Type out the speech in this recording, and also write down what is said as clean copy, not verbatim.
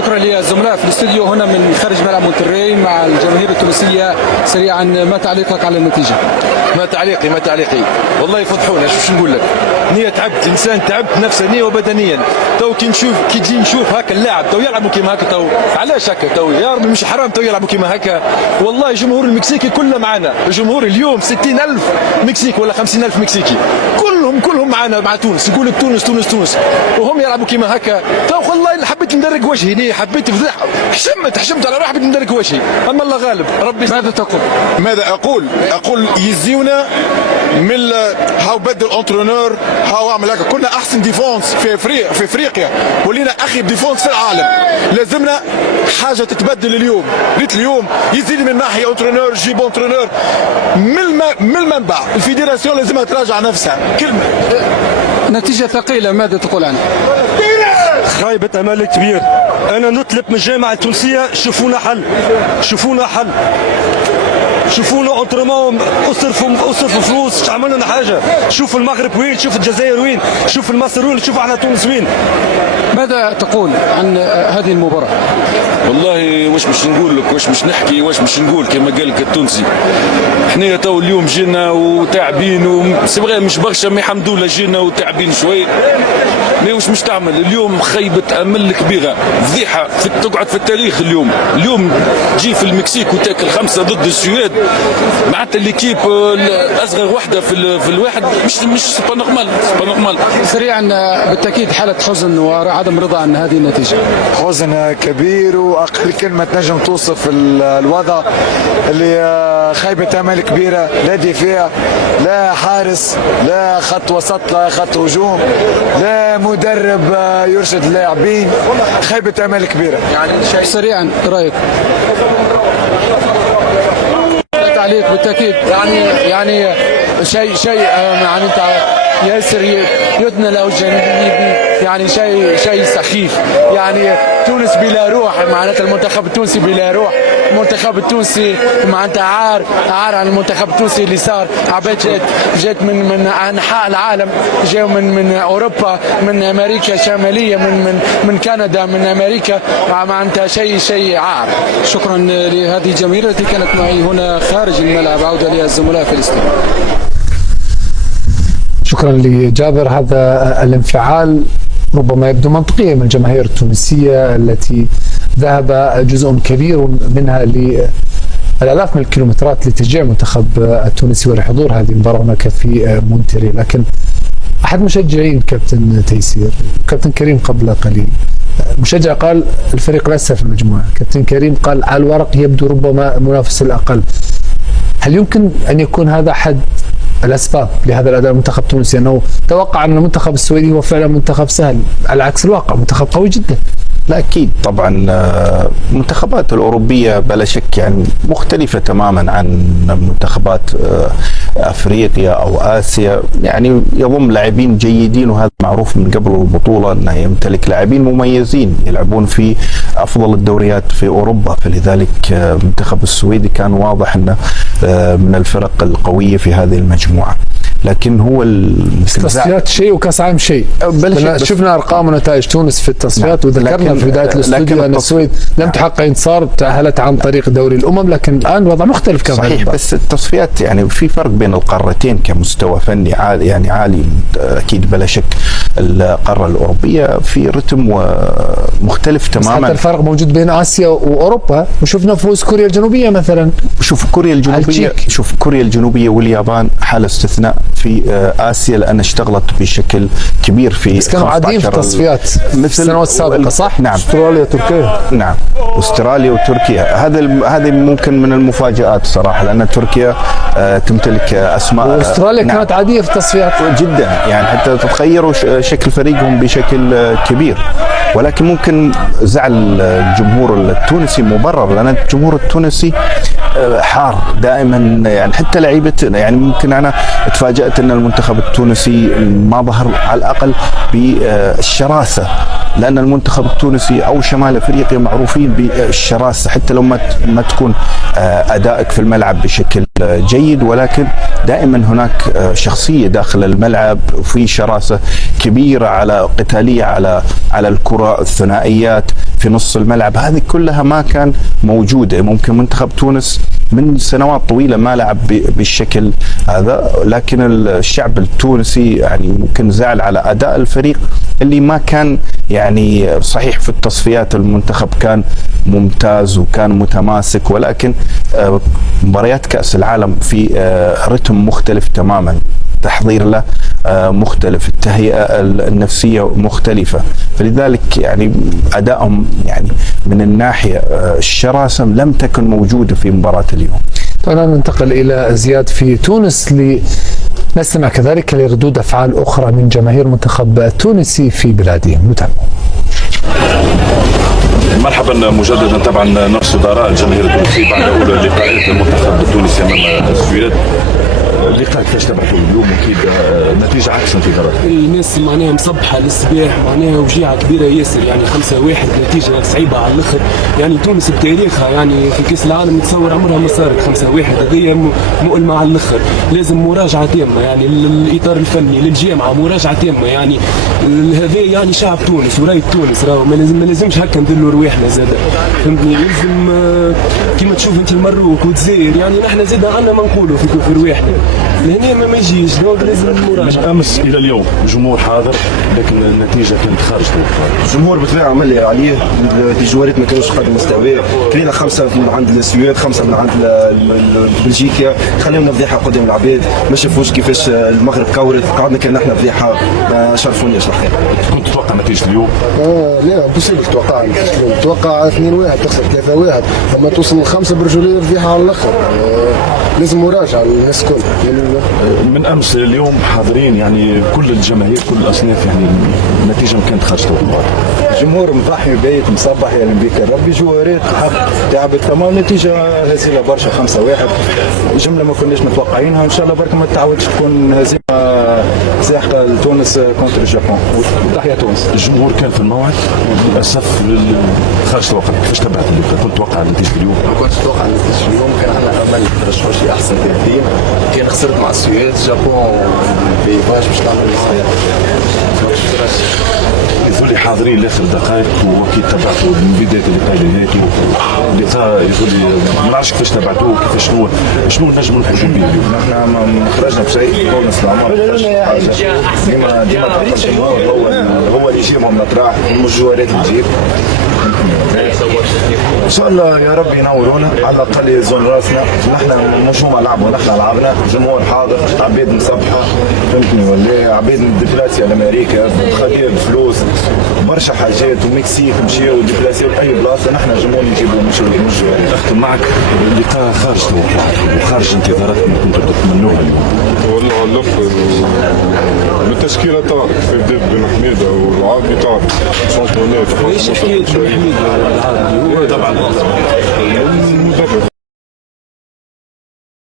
شكرا للزملاء في الاستوديو هنا من خارج ملعب مونتري مع الجماهير التونسية. سريعا ما تعليقك على النتيجة؟ ما تعليقي والله يفضحونا. شو نقول لك، نية تعبت، انسان تعبت نفسانيا وبدنيا. تو كي تجي نشوف هكا اللاعب تو يلعبوا كيما هكا، تو علاش هكا؟ تو يا ربي مش حرام تو يلعبوا كيما هكا؟ والله الجمهور المكسيكي كله معنا، الجمهور اليوم 60,000 مكسيكي ولا 50,000 مكسيكي، كلهم معنا مع تونس. يقول لك تونس وهم يلعبوا كيما هكا. تو والله حبيت ندرك وجهي، ليه حبيت نفضح، حشمت على روحي، حبيت ندرك وجهي. اما الله غالب. ربي ماذا تقول؟ ماذا اقول يزيونا من هاو بدل الانترونور، هاو عمل هكا. كنا احسن ديفونس في افريقيا، ولينا اخي ديفونس في العالم. لازمنا حاجه تتبدل اليوم. ريت اليوم يزيد من ناحيه انترونور، جيب انترونور من المنبع. الفيدراسيون لازمها تراجع نفسها. كلمه نتيجة ثقيلة، ماذا تقول عنها؟ خايبة أمل كبير. أنا نطلب من الجامعة التونسية شوفونا حل، شوفونا انترمون، اصرفوا فلوس، عملوا لنا حاجه. شوف المغرب وين، شوف الجزائر وين، شوف مصر وين، شوف احنا تونس وين. ماذا تقول عن هذه المباراة؟ والله واش باش نقول لك، واش باش نحكي، واش باش نقول كما قال لك التونسي. احنا تو اليوم جينا وتعبين سي مش برشا، مي الحمد لله جينا وتعبين شوي. مي واش مش تعمل اليوم؟ خيبة امل كبيرة، فضيحة تقعد في التاريخ. اليوم تجي في المكسيك وتاكل 5 ضد السويد، معناتها ليكيب الاصغر وحده في الواحد، مش با نورمال. سريعا، بالتأكيد حالة حزن وعدم رضا عن هذه النتيجة. حزن كبير، واقل كلمه تنجم توصف الوضع اللي خيبه امل كبيره. لا دفاع، لا حارس، لا خط وسط، لا خط هجوم، لا مدرب يرشد اللاعبين. خيبه امل كبيره. سريعا رايك؟ تعليق بالتأكيد. يعني شيء يعني انت ياسر يدنى له يعني شيء سخيف. يعني تونس بلا روح، معناتها المنتخب التونسي بلا روح. المنتخب التونسي معناتها عار على المنتخب التونسي اللي صار. عباد جات من انحاء العالم، جاوا من اوروبا، من امريكا الشماليه، من كندا، من امريكا. معناتها شيء عار. شكرا لهذه الجماهير التي كانت معي هنا خارج الملعب. عوده للزملاء في الاستوديو. شكرا لجابر. هذا الانفعال ربما يبدو منطقيا من الجماهير التونسية التي ذهب جزء كبير منها للآلاف من الكيلومترات لتشجيع المنتخب التونسي ولحضور هذه المباراة هناك في مونتري. لكن أحد مشجعين كابتن تيسير، كابتن كريم قبل قليل، مشجع قال الفريق ليس في المجموعة. كابتن كريم قال على الورق يبدو ربما المنافس الأقل. هل يمكن أن يكون هذا أحد الأسباب لهذا الأداء المنتخب التونسي، أنه توقع أن المنتخب السويدي هو فعلا منتخب سهل، على عكس الواقع منتخب قوي جدا؟ لا أكيد طبعا. المنتخبات الأوروبية بلا شك يعني مختلفة تماما عن منتخبات أفريقيا أو آسيا. يعني يضم لاعبين جيدين، وهذا معروف من قبل البطولة أنه يمتلك لاعبين مميزين يلعبون في أفضل الدوريات في أوروبا. فلذلك المنتخب السويدي كان واضح أنه من الفرق القوية في هذه المجموعة. لكن هو التصفيات شيء وكاس عام شيء. شفنا ارقام ونتائج تونس في التصفيات، وذكرنا في بدايه الاستوديو ان السويد لم تحقق انتصار، تاهلت عن طريق دوري الامم، لكن الان الوضع مختلف كما صحيح. بس التصفيات يعني في فرق بين القارتين كمستوى فني عالي، يعني عالي اكيد بلا شك. القاره الاوروبيه في رتم مختلف تماما. حتى الفرق موجود بين اسيا واوروبا، وشفنا فوز كوريا الجنوبيه مثلا. شوف كوريا الجنوبيه واليابان حاله استثناء في آسيا، لأن اشتغلت بشكل كبير في بس كانوا عاديين في التصفيات مثل السنوات السابقة، صح؟ نعم. استراليا وتركيا. نعم، استراليا وتركيا. هذه ممكن من المفاجآت صراحة، لأن تركيا تمتلك أسماء. واستراليا نعم. كانت عادية في التصفيات جدا، يعني حتى تتغيروا شكل فريقهم بشكل كبير. ولكن ممكن زعل الجمهور التونسي مبرر، لأن الجمهور التونسي حار دائما. يعني حتى لعيبة، يعني ممكن أنا تفاجأت أن المنتخب التونسي ما ظهر على الأقل بالشراسة لأن المنتخب التونسي أو شمال أفريقيا معروفين بالشراسة، حتى لو ما تكون أدائك في الملعب بشكل جيد، ولكن دائما هناك شخصية داخل الملعب وفي شراسة كبيرة على قتالية على الكرة، الثنائيات في نص الملعب، هذه كلها ما كان موجودة. ممكن منتخب تونس من سنوات طويلة ما لعب بالشكل هذا، لكن الشعب التونسي يعني ممكن زعل على أداء الفريق اللي ما كان يعني صحيح في التصفيات المنتخب كان ممتاز وكان متماسك، ولكن مباريات كأس العالم في رتم مختلف تماما، تحضير له مختلف، التهيئة النفسية مختلفة، فلذلك يعني أدائهم يعني من الناحية الشراسة لم تكن موجودة في مباراة اليوم. الآن ننتقل إلى زياد في تونس لنستمع كذلك لردود أفعال أخرى من جماهير المنتخب التونسي في بلادهم. نتابع. مرحبا مجددا. طبعا نرصد آراء الجماهير التونسية بعد أولى لقاءات المنتخب التونسي أمام السويد. اللقاء كيفاش تبعتوا اليوم؟ اكيد نتيجه عكس انتظاراتكم. الناس معناها مصبحه للصباح، معناها وجيعه كبيره ياسر، يعني 5-1 نتيجه صعيبه على الاخر. يعني تونس بتاريخها يعني في كاس العالم نتصور عمرها ما صارت 5-1، هذه مؤلمه على الاخر. لازم مراجعه تامه يعني للاطار الفني للجامعه، مراجعه تامه يعني هذا يعني شعب تونس ورايه تونس راهو ما لازمش هكا نذلوا رواحنا زاد، فهمتني؟ لازم كيما تشوف انت المروك والجزائر، يعني نحن زاد عندنا ما نقولوا في رواحنا لهنا ما يجيش، دونك لازم المراجعه. من امس الى اليوم الجمهور حاضر، لكن النتيجه كانت خارج توقعات. الجمهور بالطبيعه عمل اللي عليه، الجواريت ما كانوش قد مستواه، كلينا 5 من عند السويد، 5 من عند بلجيكا، خلينا فضيحه قدام العباد، ما شافوش كيفاش المغرب كورت، قعدنا كان احنا فضيحه، ما شرفونيش الحقيقه. كنت تتوقع نتيجه اليوم؟ لا بوسيبل توقع اليوم، توقع 2-1 تخسر 3-1، لما توصل ل5 برجوليه فضيحه على الاخر، لازم مراجعه للناس الكل. من امس اليوم حاضرين يعني كل الجماهير كل الاصناف، يعني النتيجه ما كانت خارج توقعات. الجمهور مضحي بايت مصبح يعني بك ربي، جوارات حق تعبت تمام، نتيجه هزيله برشا 5-1، جمله ما كناش متوقعينها، وان شاء الله برك ما تعاودش تكون هزيمه ساحقه لتونس كونتر اليابان. وتحيا تونس. الجمهور كان في الموعد للاسف خارج توقعات. كيفاش تبعت اللقاء؟ كنت تتوقع النتيجه اليوم؟ ما كنتش اتوقع النتيجه اليوم، كان عندنا امل نرشحوا شيء احسن تقديم، كان خسرت مع السويد، جابون بيفاش باش تعمل يظل حاضرين لاخر دقائق، واكيد تبعتوا من بدايه اللقاء لنهايته. اللقاء يظل ما نعرفش كيفاش تبعتوه، كيفاش شنو نجموا نخرجوا به اليوم؟ احنا ما خرجنا بشيء، تونس العمر ديما هو اللي يجيبهم الاطراح، مش جوارات اللي تجيب. ان شاء الله يا رب ينورونا، على الاقل يزون راسنا، نحن مش هما لعبوا نحن لعبنا، جمهور حاضر، عبيد مصبحه، فهمتني ولا؟ عبيد ديبلاسي على امريكا، خدير فلوس، برشا حاجات، ومكسيك مشيو وديبلاسيو لاي بلاصه، نحن جمهور نجيبوا مش جوارات. اختم معك، اللقاء خارج توقعاتكم وخارج انتظاراتكم كنتم تتمنوها اليوم. والله على الاخر التشكيله طارت في بدايه بن حميده والعادي طارت، ليش حكايه بن حميده والعادي؟ هو طبعا